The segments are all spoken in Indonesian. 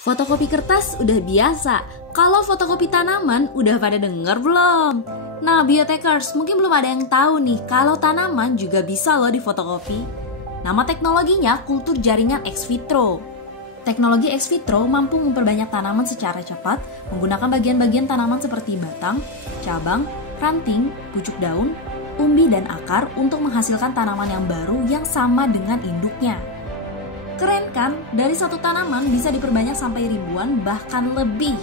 Fotokopi kertas udah biasa, kalau fotokopi tanaman udah pada denger belum? Nah, biotekers, mungkin belum ada yang tahu nih kalau tanaman juga bisa loh difotokopi. Nama teknologinya kultur jaringan ex vitro. Teknologi ex vitro mampu memperbanyak tanaman secara cepat menggunakan bagian-bagian tanaman seperti batang, cabang, ranting, pucuk daun, umbi, dan akar untuk menghasilkan tanaman yang baru yang sama dengan induknya. Keren kan? Dari satu tanaman bisa diperbanyak sampai ribuan bahkan lebih.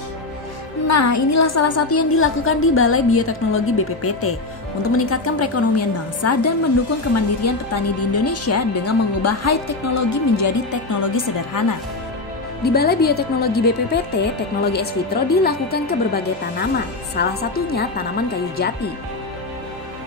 Nah, inilah salah satu yang dilakukan di Balai Bioteknologi BPPT untuk meningkatkan perekonomian bangsa dan mendukung kemandirian petani di Indonesia dengan mengubah high teknologi menjadi teknologi sederhana. Di Balai Bioteknologi BPPT, teknologi ex vitro dilakukan ke berbagai tanaman, salah satunya tanaman kayu jati.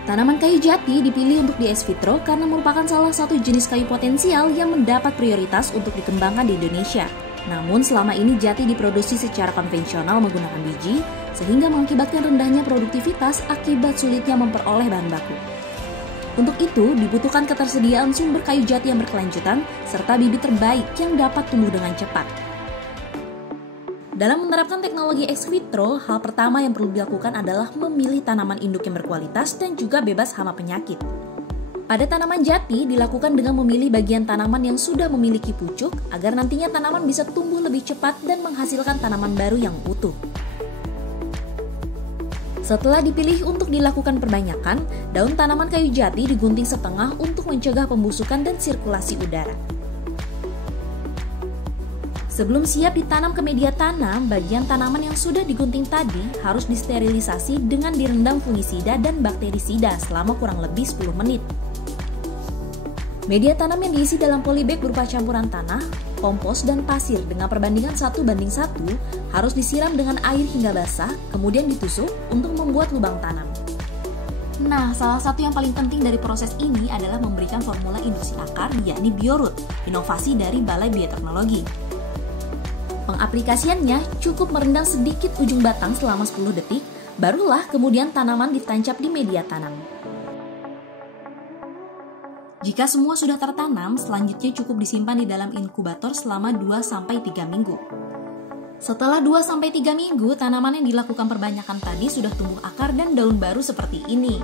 Tanaman kayu jati dipilih untuk di ex vitro karena merupakan salah satu jenis kayu potensial yang mendapat prioritas untuk dikembangkan di Indonesia. Namun selama ini jati diproduksi secara konvensional menggunakan biji, sehingga mengakibatkan rendahnya produktivitas akibat sulitnya memperoleh bahan baku. Untuk itu, dibutuhkan ketersediaan sumber kayu jati yang berkelanjutan, serta bibit terbaik yang dapat tumbuh dengan cepat. Dalam menerapkan teknologi ex vitro, hal pertama yang perlu dilakukan adalah memilih tanaman induk yang berkualitas dan juga bebas hama penyakit. Pada tanaman jati, dilakukan dengan memilih bagian tanaman yang sudah memiliki pucuk, agar nantinya tanaman bisa tumbuh lebih cepat dan menghasilkan tanaman baru yang utuh. Setelah dipilih untuk dilakukan perbanyakan, daun tanaman kayu jati digunting setengah untuk mencegah pembusukan dan sirkulasi udara. Sebelum siap ditanam ke media tanam, bagian tanaman yang sudah digunting tadi harus disterilisasi dengan direndam fungisida dan bakterisida selama kurang lebih 10 menit. Media tanam yang diisi dalam polybag berupa campuran tanah, kompos, dan pasir dengan perbandingan 1:1 harus disiram dengan air hingga basah, kemudian ditusuk untuk membuat lubang tanam. Nah, salah satu yang paling penting dari proses ini adalah memberikan formula induksi akar, yakni Bioroot, inovasi dari Balai Bioteknologi. Pengaplikasiannya cukup merendam sedikit ujung batang selama 10 detik, barulah kemudian tanaman ditancap di media tanam. Jika semua sudah tertanam, selanjutnya cukup disimpan di dalam inkubator selama 2-3 minggu. Setelah 2-3 minggu, tanaman yang dilakukan perbanyakan tadi sudah tumbuh akar dan daun baru seperti ini.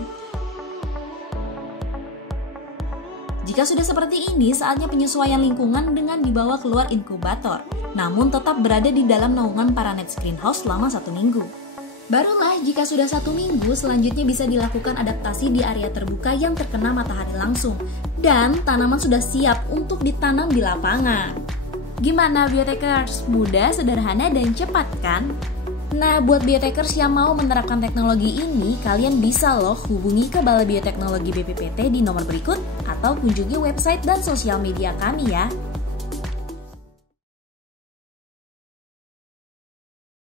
Jika sudah seperti ini, saatnya penyesuaian lingkungan dengan dibawa keluar inkubator, namun tetap berada di dalam naungan Paranet Greenhouse selama 1 minggu. Barulah jika sudah 1 minggu, selanjutnya bisa dilakukan adaptasi di area terbuka yang terkena matahari langsung, dan tanaman sudah siap untuk ditanam di lapangan. Gimana biotekers? Mudah, sederhana, dan cepat kan? Nah, buat biotekers yang mau menerapkan teknologi ini, kalian bisa loh hubungi ke Balai Bioteknologi BPPT di nomor berikut atau kunjungi website dan sosial media kami ya.